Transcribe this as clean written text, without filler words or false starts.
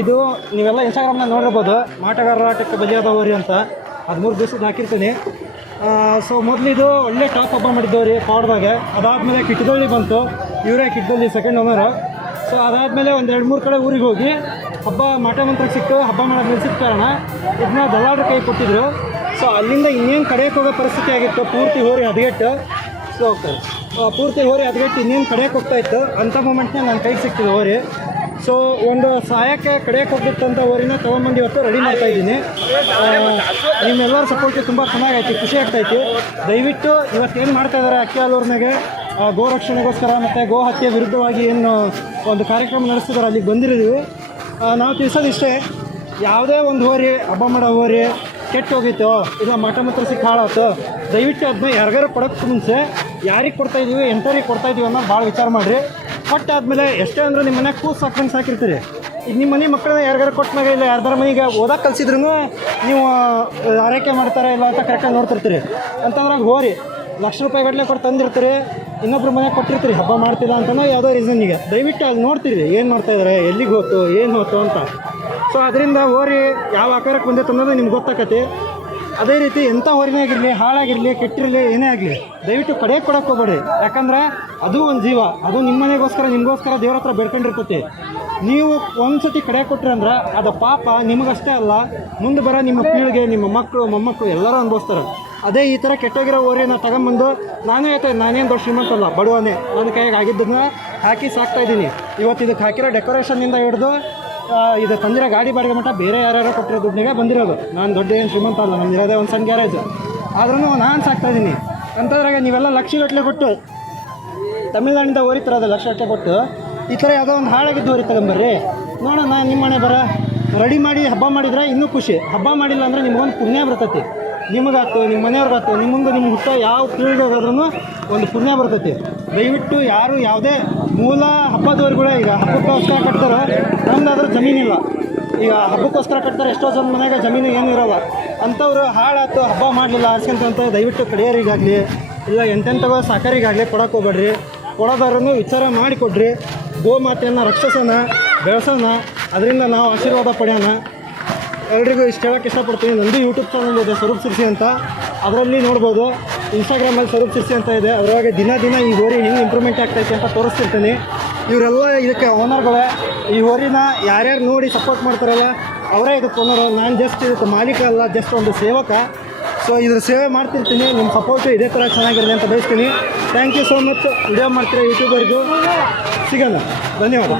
ಇದು ನೀವೆಲ್ಲ ಇನ್ಸ್ಟಾಗ್ರಾಮ್ನಾಗ ನೋಡಿರ್ಬೋದು, ಮಾಟಗಾರರ ಟೆಕ್ ಬಲಿಯಾದ ಹೋರಿ ಅಂತ 13 ದಿವಸದ ಹಾಕಿರ್ತೀನಿ. ಸೊ ಮೊದಲು ಇದು ಒಳ್ಳೆ ಟಾಪ್ ಹಬ್ಬ ಮಾಡಿದ್ದವ್ರಿ ಪಾಡ್ದಾಗೆ. ಅದಾದಮೇಲೆ ಕಿಟ್ಟದಳ್ಳಿ ಬಂತು, ಇವರೇ ಕಿಟ್ಟದಳ್ಳಿ ಸೆಕೆಂಡ್ ಓನರು. ಸೊ ಅದಾದಮೇಲೆ ಒಂದು 2-3 ಕಡೆ ಊರಿಗೆ ಹೋಗಿ ಹಬ್ಬ ಮಾಟ ಮಂತ್ರಕ್ಕೆ ಸಿಕ್ತು. ಹಬ್ಬ ಮಾಡೋದ್ಮೇಲೆ ಸಿಕ್ಕ ಕಾರಣ ಇದನ್ನ ದಲ್ಲಾಳ್ರ ಕೈ ಕೊಟ್ಟಿದ್ರು. ಸೊ ಅಲ್ಲಿಂದ ಇನ್ನೇನು ಕಡೆಯಕ್ಕೆ ಹೋಗೋ ಪರಿಸ್ಥಿತಿ ಆಗಿತ್ತು, ಪೂರ್ತಿ ಹೋರಿ ಹದಗೆಟ್ಟು. ಸೊ ಪೂರ್ತಿ ಹೋರಿ ಹದಗೆಟ್ಟು ಇನ್ನೇನು ಕಡೆಯಕ್ಕೆ ಹೋಗ್ತಾಯಿತ್ತು. ಅಂಥ ಮೂಮೆಂಟ್ನ ನನ್ನ ಕೈಗೆ ಸಿಕ್ತಿದೆ ಹೋರಿ. ಸೊ ಒಂದು ಸಹಾಯಕ್ಕೆ ಕಡೆಯಕ್ಕೆ ಹೋಗ್ಬಿಟ್ಟಂಥ ಹೋರಿನ ತೊಗೊಂಬಂದು ಇವತ್ತು ರೆಡಿ ಮಾಡ್ತಾಯಿದ್ದೀನಿ. ನಿಮ್ಮೆಲ್ಲರ ಸಪೋರ್ಟ್ ತುಂಬ ಚೆನ್ನಾಗೈತಿ, ಖುಷಿ ಆಗ್ತೈತಿ. ದಯವಿಟ್ಟು ಇವತ್ತೇನು ಮಾಡ್ತಾಯಿದ್ದಾರೆ ಅಕ್ಕಿ ಹಾಲೂರಿನಾಗೆ ಗೋ ರಕ್ಷಣೆಗೋಸ್ಕರ ಮತ್ತು ಗೋ ಹತ್ಯೆ ವಿರುದ್ಧವಾಗಿ ಏನು ಒಂದು ಕಾರ್ಯಕ್ರಮ ನಡೆಸ್ತಿದ್ದಾರೆ, ಅಲ್ಲಿಗೆ ಬಂದಿರಿದ್ದೀವಿ. ನಾವು ತಿಳಿಸೋದಿಷ್ಟೇ, ಯಾವುದೇ ಒಂದು ಹೋರಿ ಹಬ್ಬ ಮಾಡೋ ಹೋರಿ ಕೆಟ್ಟು ಹೋಗಿತ್ತು, ಇಲ್ಲ ಮಠ ಮಾತ್ರ ಸಿಕ್ಕ ಹಾಳಾಯ್ತು, ದಯವಿಟ್ಟು ಅದನ್ನ ಯಾರಿಗಾರು ಕೊಡೋಕ್ಕೆ ಮುಂಚೆ ಯಾರಿಗೆ ಕೊಡ್ತಾಯಿದ್ದೀವಿ, ಎಂಥವ್ರಿಗೆ ಕೊಡ್ತಾಯಿದ್ದೀವಿ ಅನ್ನೋದು ಭಾಳ ವಿಚಾರ ಮಾಡಿರಿ. ಕೊಟ್ಟಾದಮೇಲೆ ಎಷ್ಟೇ ಅಂದರೂ ನಿಮ್ಮ ಮನೆಗೆ ಕೂಸು ಸಾಕೊಂಡು ಸಾಕಿರ್ತೀರಿ. ಈಗ ನಿಮ್ಮ ಮನೆ ಮಕ್ಕಳನ್ನ ಯಾರಿಗಾರು ಕೊಟ್ಟನಾಗ ಇಲ್ಲ ಯಾರ್ದಾರ ಮನೆಗೆ ಓದಕ್ಕೆ ಕಲಿಸಿದ್ರೂ ನೀವು ಆರೈಕೆ ಮಾಡ್ತಾರೆ ಇಲ್ಲ ಅಂತ ಕರೆಕ್ಟಾಗಿ ನೋಡ್ತಿರ್ತೀರಿ. ಅಂತಂದ್ರಾಗ ಹೋರಿ ಲಕ್ಷ ರೂಪಾಯಿ ಗಟ್ಟಲೆ ಕೊಟ್ಟು ತಂದಿರ್ತೀರಿ, ಇನ್ನೊಬ್ರು ಮನೆಗೆ ಕೊಟ್ಟಿರ್ತೀರಿ ಹಬ್ಬ ಮಾಡ್ತಿಲ್ಲ ಅಂತನೋ ಯಾವುದೋ ರೀಸನ್ನಿಗೆ. ದಯವಿಟ್ಟು ಅಲ್ಲಿ ನೋಡ್ತೀರಿ ಏನು ಮಾಡ್ತಾಯಿದ್ದಾರೆ, ಎಲ್ಲಿಗೆ ಹೋಯ್ತು ಏನು ಹೋಯ್ತು ಅಂತ. ಸೊ ಅದರಿಂದ ಹೋರಿ ಯಾವ ಆಕಾರಕ್ಕೆ ಬಂದೈತೆ ಅನ್ನೋದು ನಿಮ್ಗೆ ಗೊತ್ತಾಕತಿ. ಅದೇ ರೀತಿ ಎಂಥ ಹೋರಿನಾಗಿರಲಿ, ಹಾಳಾಗಿರಲಿ, ಕೆಟ್ಟಿರಲಿ, ಏನೇ ಆಗಲಿ ದಯವಿಟ್ಟು ಕಡೆಗೆ ಕೊಡೋಕ್ಕೆ ಹೋಗ್ಬೇಡಿ. ಯಾಕಂದರೆ ಅದು ಒಂದು ಜೀವ, ಅದು ನಿಮ್ಮ ಮನೆಗೋಸ್ಕರ ನಿಮಗೋಸ್ಕರ ದೇವ್ರ ಹತ್ರ ಬೇಡ್ಕೊಂಡಿರ್ತೈತಿ. ನೀವು ಒಂದು ಸತಿ ಕಡೆ ಕೊಟ್ರಿ ಅಂದ್ರೆ ಅದು ಪಾಪ ನಿಮಗಷ್ಟೇ ಅಲ್ಲ, ಮುಂದೆ ಬರೋ ನಿಮ್ಮ ಪೀಳಿಗೆ, ನಿಮ್ಮ ಮಕ್ಕಳು ಮೊಮ್ಮಕ್ಕಳು ಎಲ್ಲರೂ ಅನುಭವಿಸ್ತಾರೆ. ಅದೇ ಈ ಥರ ಕೆಟ್ಟೋಗಿರೋ ಹೋರಿನ ತಗೊಂಬಂದು ನಾನೇ ನಾನೇನು ದೊಡ್ಡ ಶ್ರೀಮಂತ ಅಲ್ಲ, ಬಡವನೇ, ನನ್ನ ಕೈಗೆ ಆಗಿದ್ದನ್ನ ಹಾಕಿ ಸಾಕ್ತಾಯಿದ್ದೀನಿ. ಇವತ್ತು ಇದಕ್ಕೆ ಹಾಕಿರೋ ಡೆಕೋರೇಷನ್ನಿಂದ ಹಿಡಿದು ಇದು ತಂದಿರೋ ಗಾಡಿ ಬಾಡಿಗೆ ಮಟ್ಟ ಬೇರೆ ಯಾರ್ಯಾರೋ ಕೊಟ್ಟಿರೋ ದುಡ್ಡಿಗೆ ಬಂದಿರೋದು. ನಾನು ದೊಡ್ಡ ಏನು ಶ್ರೀಮಂತ ಅಲ್ಲ, ನಮ್ದು ಇರೋದೇ ಒಂದು ಸಣ್ಣ ಗ್ಯಾರೇಜ್. ಆದ್ರೂ ನಾನು ಸಾಕ್ತಾಯಿದ್ದೀನಿ. ಅಂಥದ್ರಾಗ ನೀವೆಲ್ಲ ಲಕ್ಷಗಟ್ಟಲೆ ಕೊಟ್ಟು ತಮಿಳ್ನಾಡಿಂದ ಹೋರಿ ತರೋದು, ಲಕ್ಷಗಟ್ಟಲೆ ಕೊಟ್ಟು ಈ ಥರ ಯಾವುದೋ ಒಂದು ಹಾಳಾಗಿದ್ದು ಹೋರಿ ತಗೊಂಬರ್ರಿ, ನೋಡೋಣ ನಿಮ್ಮ ಮನೆ ಬರ ರೆಡಿ ಮಾಡಿ ಹಬ್ಬ ಮಾಡಿದ್ರೆ ಇನ್ನೂ ಖುಷಿ. ಹಬ್ಬ ಮಾಡಿಲ್ಲ ಅಂದರೆ ನಿಮ್ಗೊಂದು ಪುಣ್ಯ ಬರ್ತೈತಿ, ನಿಮಗಾಯ್ತು, ನಿಮ್ಮ ಮನೆಯವ್ರಿಗಾಯ್ತು, ನಿಮ್ಮ ಹುಟ್ಟ ಯಾವ ಪೀಳಿಗೆಗಾದ್ರೂ ಒಂದು ಪುಣ್ಯ ಬರ್ತೈತಿ. ದಯವಿಟ್ಟು ಯಾರು ಯಾವುದೇ ಮೂಲ ಹಬ್ಬದವ್ರುಗಳೇ ಈಗ ಹಬ್ಬಕ್ಕೋಸ್ಕರ ಕಟ್ತಾರೋ, ನಮ್ದಾದ್ರೂ ಜಮೀನಿಲ್ಲ, ಈಗ ಹಬ್ಬಕ್ಕೋಸ್ಕರ ಕಟ್ತಾರೆ, ಎಷ್ಟೋ ಜನ ಮನೆಯಾಗ ಜಮೀನು ಏನೂ ಇರೋಲ್ಲ. ಅಂಥವ್ರು ಹಾಳಾಯ್ತು ಹಬ್ಬ ಮಾಡಲಿಲ್ಲ ಆರ್ಸ್ಕೊಂತ ದಯವಿಟ್ಟು ಕಡೆಯರಿಗಾಗಲಿ ಇಲ್ಲ ಎಂತೆಂಥವ ಸಾಕಾರಿಗಾಗಲಿ ಕೊಡೋಕೆ ಹೋಗ್ಬೇಡ್ರಿ. ಕೊಡೋದಾರನ್ನು ವಿಚಾರ ಮಾಡಿಕೊಡ್ರಿ. ಗೋಮಾತೆಯನ್ನು ರಕ್ಷಿಸೋಣ, ಬೆಳೆಸೋಣ, ಅದರಿಂದ ನಾವು ಆಶೀರ್ವಾದ ಪಡೆಯೋಣ. ಎಲ್ರಿಗೂ ಇಷ್ಟು ಹೇಳೋಕ್ಕೆ ಇಷ್ಟಪಡ್ತೀನಿ. ನಂದು ಯೂಟ್ಯೂಬ್ ಚಾನಲ್ ಇದೆ ಸ್ವರೂಪ್ ಸಿರ್ಸಿ ಅಂತ, ಅದರಲ್ಲಿ ನೋಡ್ಬೋದು. ಇನ್ಸ್ಟಾಗ್ರಾಮಲ್ಲಿ ಸ್ವರೂಪ್ ಸಿರ್ಸಿ ಅಂತ ಇದೆ, ಅದರೊಳಗೆ ದಿನ ಈ ಹೋರಿ ಹೆಂಗೆ ಇಂಪ್ರೂವ್ಮೆಂಟ್ ಆಗ್ತೈತೆ ಅಂತ ತೋರಿಸ್ತಿರ್ತೀನಿ. ಇವರೆಲ್ಲ ಇದಕ್ಕೆ ಓನರ್ಗಳೇ. ಈ ಹೋರಿನ ಯಾರ್ಯಾರು ನೋಡಿ ಸಪೋರ್ಟ್ ಮಾಡ್ತಾರಲ್ಲ ಅವರೇ ಇದಕ್ಕೆ ಓನರು. ನಾನು ಜಸ್ಟ್ ಇದಕ್ಕೆ ಮಾಲೀಕ ಅಲ್ಲ, ಜಸ್ಟ್ ಒಂದು ಸೇವಕ. ಸೊ ಇದ್ರ ಸೇವೆ ಮಾಡ್ತಿರ್ತೀನಿ. ನಿಮ್ಮ ಸಪೋರ್ಟು ಇದೇ ಥರ ಚೆನ್ನಾಗಿರಲಿ ಅಂತ ಬಯಸ್ತೀನಿ. Thank you so much. Video ಮಾಡ್ತೀರಾ ಯೂಟ್ಯೂಬರ್ಗೂ. ಸಿಗೋಣ, ಧನ್ಯವಾದ.